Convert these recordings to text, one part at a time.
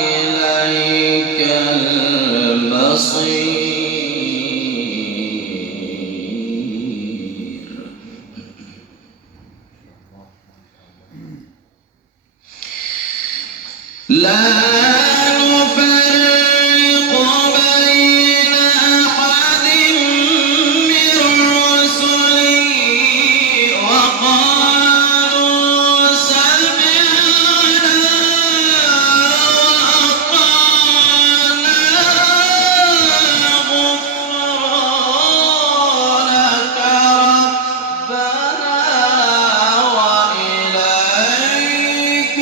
وإليك المصير. لا نفرق بين أحد من رسله وقالوا سمعنا وأطعنا غفرانك ربنا وإليك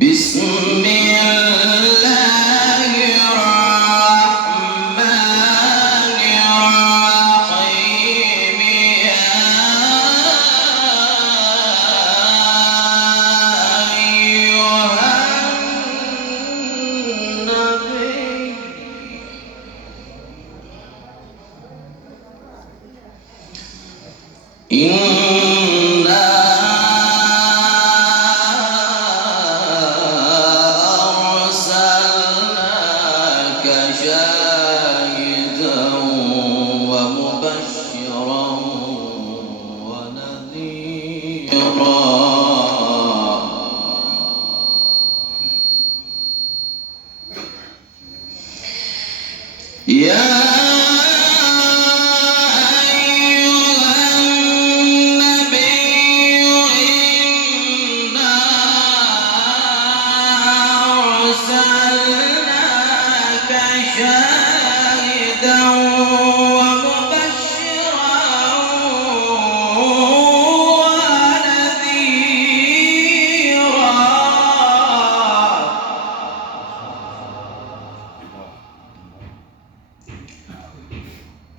بسم الله الرحمن الرحيم. يا أيها النبي شاهدا ومبشرا ونذيرا. يا شاهدا ومبشرا ونذيرا.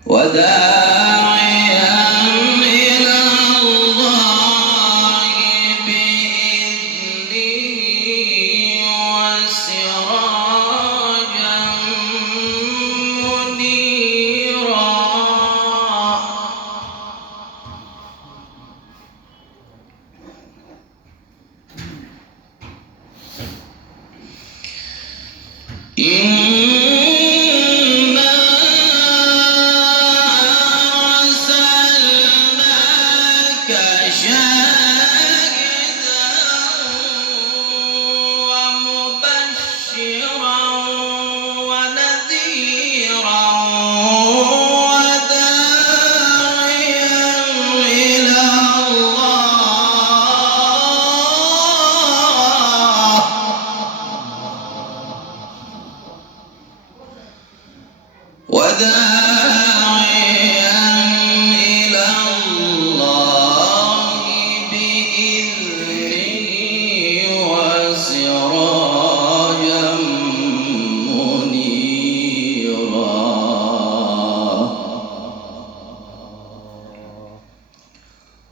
وداعيا إلى الله بإذنه وسراجا منيرا. إنا أرسلناك شاهدا ومبشرا ونذيرا وداعيا إلى الله بإذنه وسراجا منيرا.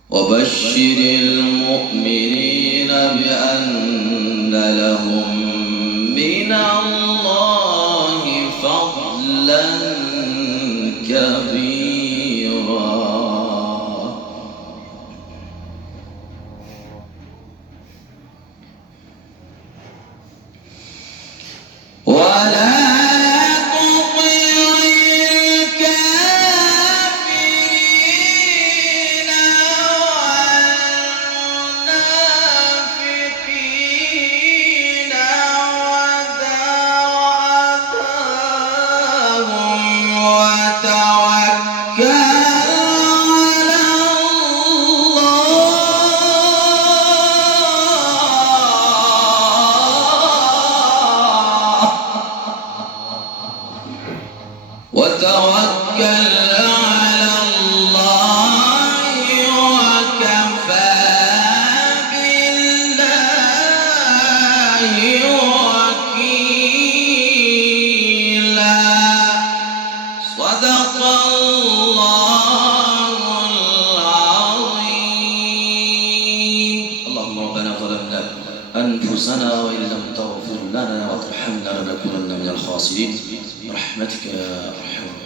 وبشر المؤمنين بأن لهم من الله فضلا كبيرا. ولا تطع الكافرين والمنافقين ودعهم وتوكل على الله الخاسرين برحمتك يا أرحم الراحمين.